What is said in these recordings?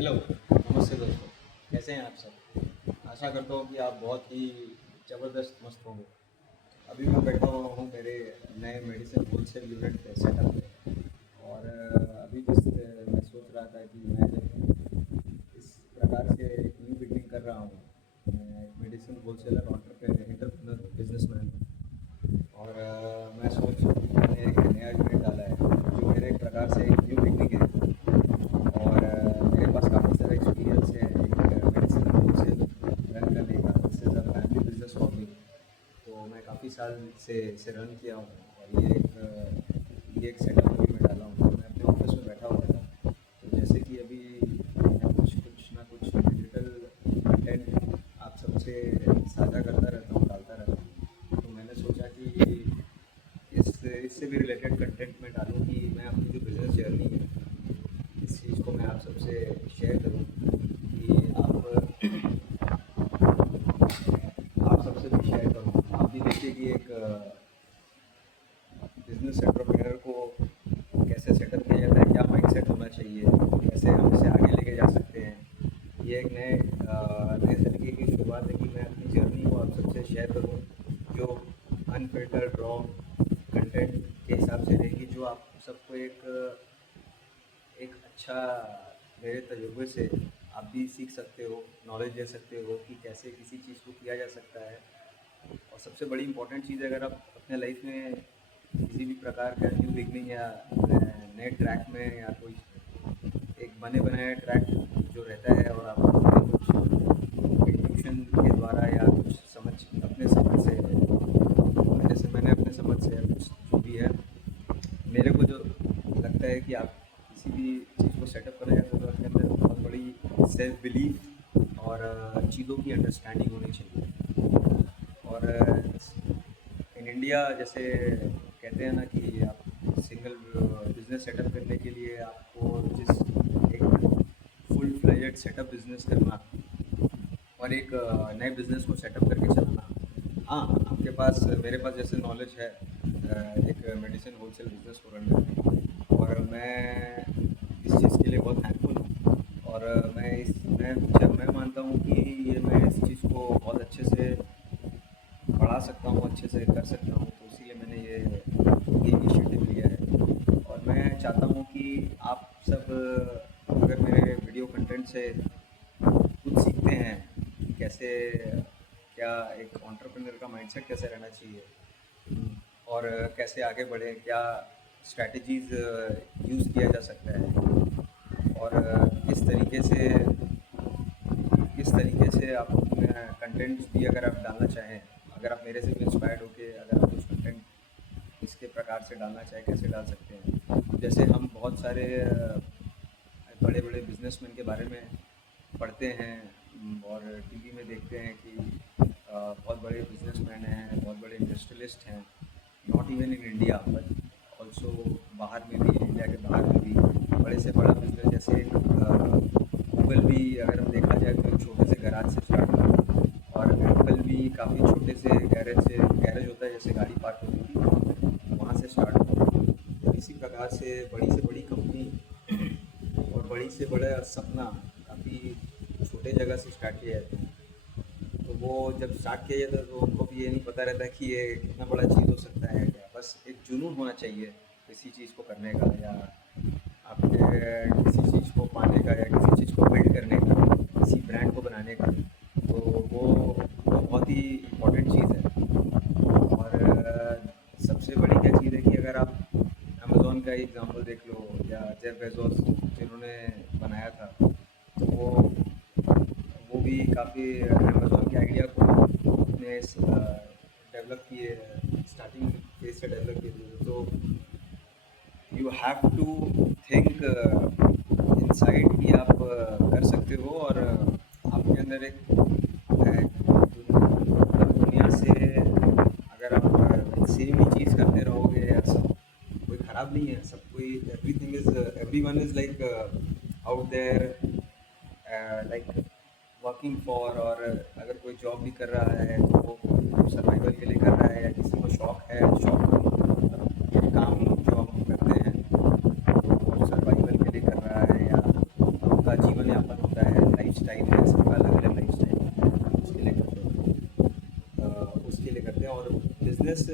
Hello, नमस्ते दोस्तों। कैसे हैं आप सब? आशा करता हूँ कि आप बहुत ही ज़बरदस्त मस्त होंगे। अभी मैं बैठा हुआ हूँ मेरे नए मेडिसिन होलसेल यूनिट पे सेटअप पे। और अभी जस्ट मैं सोच रहा था कि मैं जब इस प्रकार से एक न्यू बिगनिंग कर रहा हूँ। मैं एक मेडिसिन होलसेलर एंटरप्रेन्योर बिजनेसमैन हूँ। और मैं सोच मैंने एक नया यूनिट डाला है जो मेरे एक प्रकार से एक न्यू बिगनिंग है। और मेरे पास काफ़ी सारा एक्सपीरियंस है एक मेडिसिन होलसेल रन करने का। This is a family business for me. तो मैं काफ़ी साल से इसे रन किया हूँ। और ये एक सेटअप अभी मैं डाला हूँ। तो मैं अपने ऑफिस में बैठा हुआ था, तो जैसे कि अभी मैं कुछ ना कुछ डिजिटल कंटेंट आप सबसे साझा करता रहता हूँ, डालता रहता हूँ। तो मैंने सोचा कि इससे भी रिलेटेड कंटेंट मैं डालूँ कि मैं अपनी जो बिज़नेस जर्नी है इस चीज़ को मैं आप सबसे शेयर करूँ कि आप सबसे भी शेयर करूँ। आप भी देखिए कि एक बिजनेस एंटरप्रेन्योर को कैसे सेटअप किया जाता है, क्या माइंडसेट होना चाहिए, कैसे हम इसे आगे लेके जा सकते हैं। ये एक नए तरीके की शुरुआत है कि मैं अपनी जर्नी को आप सबसे शेयर करूँ, जो अनफिल्टर्ड रॉ कंटेंट के हिसाब से रहेगी, जो आप सबको एक अच्छा मेरे तजुर्बे से आप भी सीख सकते हो, नॉलेज ले सकते हो कि कैसे किसी चीज़ को किया जा सकता है। और सबसे बड़ी इम्पोर्टेंट चीज़ है, अगर आप अपने लाइफ में किसी भी प्रकार का न्यू बिगनिंग या नए ट्रैक में या कोई एक बने बनाए ट्रैक जो रहता है और आप अपने कुछ इंट्यूशन के द्वारा या कुछ अपने समझ से, जैसे मैंने अपने समझ से कुछ जो भी है मेरे को जो लगता है कि आप किसी भी चीज़ को सेटअप करना चाहते हो तो उसके अंदर बहुत बड़ी सेल्फ बिलीफ और चीज़ों की अंडरस्टैंडिंग होनी चाहिए। और इन इंडिया जैसे कहते हैं ना कि आप सिंगल बिजनेस सेटअप करने के लिए आपको जिस एक फुल फ्लेजेड सेटअप बिजनेस करना और एक नए बिजनेस को सेटअप करके चलाना। हाँ, आपके पास मेरे पास जैसे नॉलेज है एक मेडिसिन होलसेल बिजनेस को रन करने की, और मैं इस चीज़ के लिए बहुत थैंकफुल हूँ। और मैं मानता हूँ कि ये मैं इस चीज़ को बहुत अच्छे से बढ़ा सकता हूँ, अच्छे से कर सकता हूँ। तो इसीलिए मैंने ये इनिशिएटिव लिया है। और मैं चाहता हूँ कि आप सब अगर मेरे वीडियो कंटेंट से कुछ सीखते हैं कि कैसे क्या एक एंटरप्रेन्योर का माइंडसेट कैसे रहना चाहिए, और कैसे आगे बढ़ें, क्या स्ट्रैटेजीज़ यूज़ किया जा सकता है, और किस तरीके से आप कंटेंट्स भी अगर आप डालना चाहें, अगर आप मेरे से भी इंस्पायर्ड होके अगर आप कुछ कंटेंट इसके प्रकार से डालना चाहें, कैसे डाल सकते हैं। जैसे हम बहुत सारे बड़े बड़े बिजनेसमैन के बारे में पढ़ते हैं और टीवी में देखते हैं कि बहुत बड़े बिजनेसमैन हैं, बहुत बड़े इंडस्ट्रियलिस्ट हैं, not even in India but also बाहर में भी, इंडिया के बाहर में भी बड़े से बड़ा बिजनेस। जैसे गूगल भी अगर हम देखा जाए तो एक छोटे से गैराज से स्टार्ट हुआ, और एप्पल भी काफ़ी छोटे से गैरेज होता है जैसे गाड़ी पार्क होती थी, वहाँ से स्टार्ट हुआ। तो इसी प्रकार से बड़ी कंपनी और बड़ी से बड़ा सपना काफ़ी छोटे जगह से स्टार्ट किया जाता है। तो वो जब स्टार्ट किया जाता है तो उनको भी ये नहीं पता रहता कि ये कितना बड़ा चीज़ हो सकता है क्या। बस एक जुनून होना चाहिए किसी चीज़ को करने का, या आपके किसी चीज़ को पाने का, या किसी चीज़ को बिल्ड करने का, किसी ब्रांड को बनाने का। तो वो बहुत ही इम्पोर्टेंट चीज़ है। और सबसे बड़ी क्या चीज़ है कि अगर आप अमेज़न का एग्जांपल देख लो, या जेफ बेजोस जिन्होंने बनाया था, तो वो भी काफ़ी अमेज़न के आइडिया को अपने डेवलप किए, स्टार्टिंग फेज से डेवलप किए थे। तो you have to think inside कि आप कर सकते हो, और आपके अंदर एक मतलब दुनिया से अगर आप सेम ही चीज़ करते रहोगे, या सब कोई ख़राब नहीं है, सब कोई everyone is like out there like working for. और अगर कोई जॉब भी कर रहा है तो वो सर्वाइवल के लिए कर रहा है, या किसी को शौक है, शौक मतलब काम जो हम करते हैं तो वो सर्वाइवल के लिए कर रहा है, या अपना जीवन यापन अलग अलग लाइफ स्टाइल उसके लिए करते हैं। उसके लिए करते हैं और business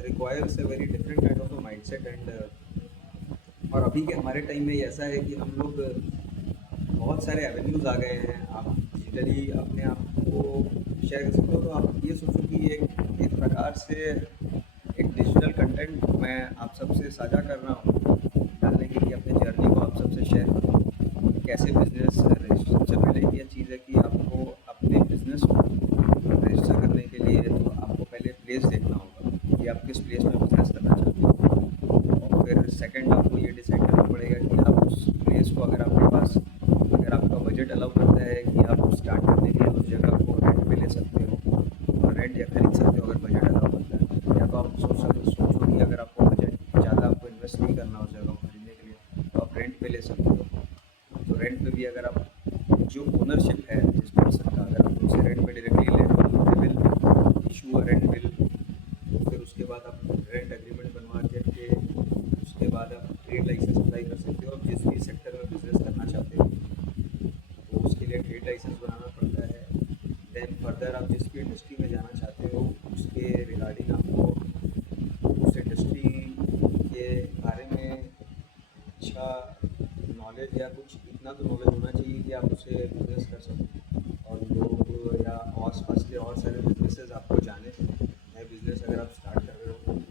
requires a very different kind of a mindset and और अभी के हमारे टाइम में ये ऐसा है कि हम लोग बहुत सारे एवेन्यूज़ आ गए हैं। आप डिजिटली अपने आप को शेयर कर सकते हो। तो आप ये सोचो कि एक एक प्रकार से एक डिजिटल कंटेंट मैं आप सबसे साझा कर रहा हूँ डालने के लिए, अपने जर्नी को आप सबसे शेयर कर रहा हूँ। कैसे बिजनेस रजिस्टर, सबसे पहले ये चीज़ है कि आपको अपने बिजनेस को रजिस्टर करने के लिए तो आपको पहले प्लेस देखना होगा कि आप किस प्लेस में बिजनेस करना चाहते हो। और फिर सेकंड आपको ये डिसाइड करना पड़ेगा कि आप उस प्लेस को, अगर आपके पास, अगर आपका बजट अलाउ करता है कि आप स्टार्ट करने के लिए उस जगह को रेंट पे ले सकते हो, रेंट या खरीद सकते हो अगर बजट अलाउ करता है। या तो आप सोचो कि अगर आपको बजट ज़्यादा, आपको इन्वेस्ट नहीं करना उस जगह को खरीदने के लिए, तो आप रेंट पे ले सकते हो। तो रेंट पे भी अगर आप, जो ओनरशिप है जिस पर्सन का, अगर आप उनसे रेंट पे डायरेक्टली ले रहे हो तो they will issue a rent bill. तो फिर उसके बाद आप रेंट एग्रीमेंट बनवा के उसके बाद आप ट्रेड लाइसेंस अप्लाई कर सकते हो। आप जिस भी सेक्टर में बिजनेस करना चाहते हो तो उसके लिए ट्रेड लाइसेंस बनाना पड़ता है। देन फर्दर आप जिस भी इंडस्ट्री में जाना चाहते हो उसके रिगार्डिंग आपको उस इंडस्ट्री के बारे में अच्छा नॉलेज, या कुछ इतना तो नॉलेज होना चाहिए कि आप उसे बिजनेस कर सको और लोग या आस पास के और सारे बिजनेसेस आपको जाने। नए बिजनेस अगर आप स्टार्ट कर रहे हो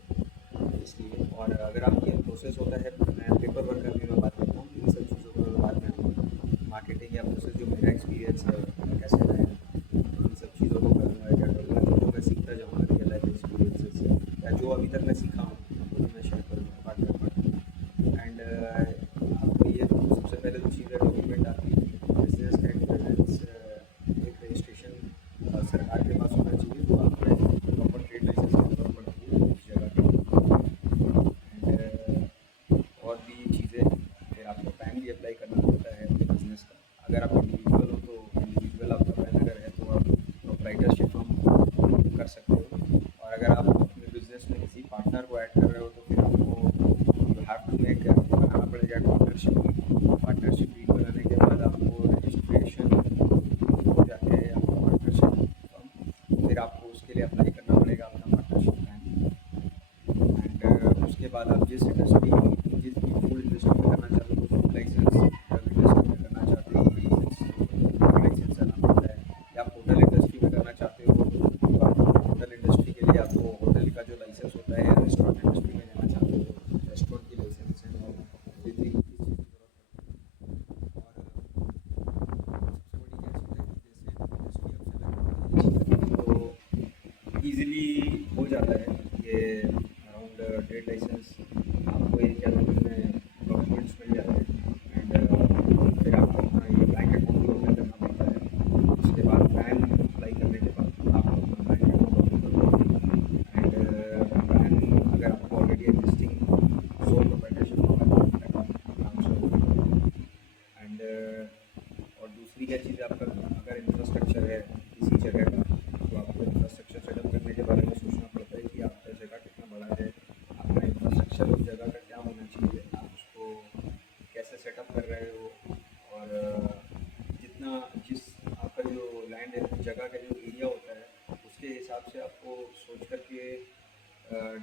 इसलिए, और अगर आपकी प्रोसेस होता है, मैं पेपर वर्क का भी मैं बात करता हूँ, इन सब चीज़ों को मैं बाद में आऊँगा। मार्केटिंग या प्रोसेस जो मेरा एक्सपीरियंस है कैसे रहा है, इन सब चीज़ों को करूँगा, क्या करूँगा, जो मैं सीखता जाऊँगा रियल लाइफ एक्सपीरियंसेस से, या जो अभी तक मैं सीखा हूँ वो मैं शेयर करूँगा पार्ट बाय पार्ट। एंड आपको ये सबसे पहले तो चीज़ है डॉक्यूमेंट, आपकी बिजनेस का एक प्रेजेंस, एक रजिस्ट्रेशन सरकार के पास होना चाहिए। तो आपको एक प्रॉपर ट्रेड लाइसेंस की जरूरत पड़ती है उस जगह की। एंड और भी चीज़ें, फिर आपको पैन भी अप्लाई करना पड़ता है अपने बिजनेस का। अगर आप इंडिविजुअल हो तो इंडिविजुअल आपका पैन अगर है तो आप प्रोप्राइटरशिप फॉर्म कर सकते हो। और अगर आप अपने बिजनेस में किसी पार्टनर को ऐड कर रहे हो तो फिर आपको यू हैव टू मेक, आपको बनाना पड़ेगा पार्टनरशिप। पार्टनरशिप बनाने के बाद आपको रजिस्ट्रेशन हो जाते हैं आपका पार्टनरशिप फॉर्म, फिर आपको उसके लिए अप्लाई करना पड़ेगा अपना पार्टनरशिप पैन। एंड उसके बाद आप जिस इंडस्ट्री, जिस भी फूड इंडस्ट्री में करना चाहते हो, फूड लाइसेंस इंडस्ट्री में करना चाहते हो फूड लाइसेंस आना पड़ता है। या आप होटल इंडस्ट्री में करना चाहते हो तो आपको होटल इंडस्ट्री के लिए आपको होटल का जो लाइसेंस होता है, या रेस्टोरेंट इंडस्ट्री में जाना चाहते हो तो रेस्टोरेंट की लाइसेंस है। और ये थी इस चीज़ की ज़रूरत पड़ती है। और सबसे बड़ी क्या चीज़ है कि जैसे इंडस्ट्री अब सेलेक्ट तो ईज़िली हो जाता है ये अराउंड ट्रेड लाइसेंस, आपको 1 या 2 दिन में डॉक्यूमेंट्स मिल जाते हैं। एंड फिर आपको अपना ये बैंक अकाउंट भी ओपन करना पड़ता है। उसके बाद पैन अप्लाई करने के बाद आप अपना बैंक अकाउंट ओपन करोगे। एंड पैन अगर आपको ऑलरेडी एग्जिस्टिंग सोल प्रोप्राइटरशिप होगा तो पैन आप आराम से ओपन करोगे। एंड और दूसरी क्या चीज़ है, आपका अगर इंफ्रास्ट्रक्चर है किसी जगह का तो आपको इंफ्रास्ट्रक्चर सेटअप करने के बारे में सोचना पड़ता है कि आपका जगह कितना बड़ा है, आपका इंफ्रास्ट्रक्चर उस जगह का क्या होना चाहिए, आप उसको कैसे सेटअप कर रहे हो। और जितना जिस आपका जो लैंड है, जगह का जो एरिया होता है उसके हिसाब से आपको सोच करके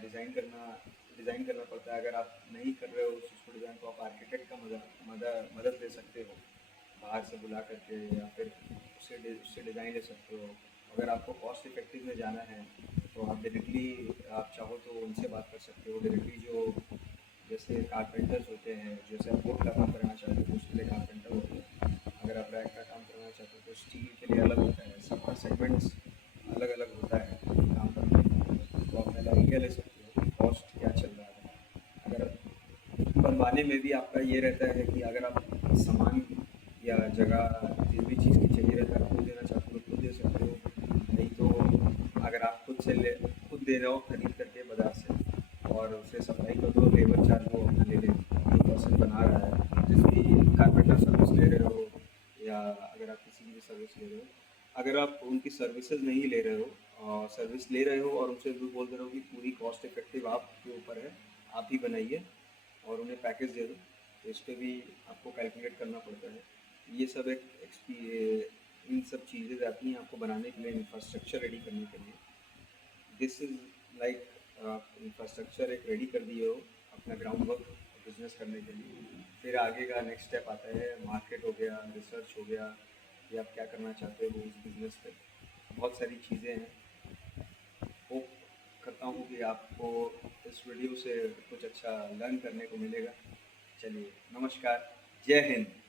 डिज़ाइन करना पड़ता है। अगर आप नहीं कर रहे हो उस चीज़ को डिज़ाइन तो आप आर्किटेक्ट का मदद ले सकते हो बाहर से बुला करके, या फिर उससे डिज़ाइन ले सकते हो। अगर आपको कॉस्ट इफेक्टिव में जाना है तो आप डायरेक्टली, आप चाहो तो उनसे बात कर सकते हो डायरेक्टली। जो जैसे कारपेंटर्स होते हैं, जैसे आप वुड का काम करना चाहते हो तो उसके लिए कारपेंटर होते हैं। अगर आप रैक का काम करना चाहते हो तो स्टील के लिए अलग होता है। सबका सेगमेंट्स अलग अलग होता है काम करने का। तो आप पहले आइडिया ले सकते हो कि कॉस्ट क्या चल रहा है। अगर बनवाने में भी आपका ये रहता है कि अगर आप सामान या जगह जिस भी चीज़ की चाहिए रहता है खुद देना चाहते हो खुद दे सकते हो। नहीं तो अगर आप खुद दे रहे हो खरीद करके बाज़ार से और उसे सप्लाई कर दो, लेबर चार्ज वो अपना ले ले जो पर्सन बना रहा है। जिस भी कारपेंटर सर्विस ले रहे हो या अगर आप किसी की भी सर्विस ले रहे हो, अगर आप उनकी सर्विसेज नहीं ले रहे हो, सर्विस ले रहे हो और उनसे भी बोल दे रहे हो कि पूरी कॉस्ट इफेक्टिव आपके ऊपर है, आप ही बनाइए और उन्हें पैकेज दे दो, तो इस पर भी आपको कैलकुलेट करना पड़ता है। ये सब एक इन सब चीज़ें आती हैं आपको बनाने के लिए, इंफ्रास्ट्रक्चर रेडी करने के लिए। दिस इज़ लाइक इंफ्रास्ट्रक्चर एक रेडी कर दिए हो अपना ग्राउंड वर्क बिजनेस करने के लिए। फिर आगे का नेक्स्ट स्टेप आता है, मार्केट हो गया, रिसर्च हो गया, कि आप क्या करना चाहते हो उस बिज़नेस पे। बहुत सारी चीज़ें हैं। होप करता हूँ कि आपको इस वीडियो से कुछ अच्छा लर्न करने को मिलेगा। चलिए, नमस्कार, जय हिंद।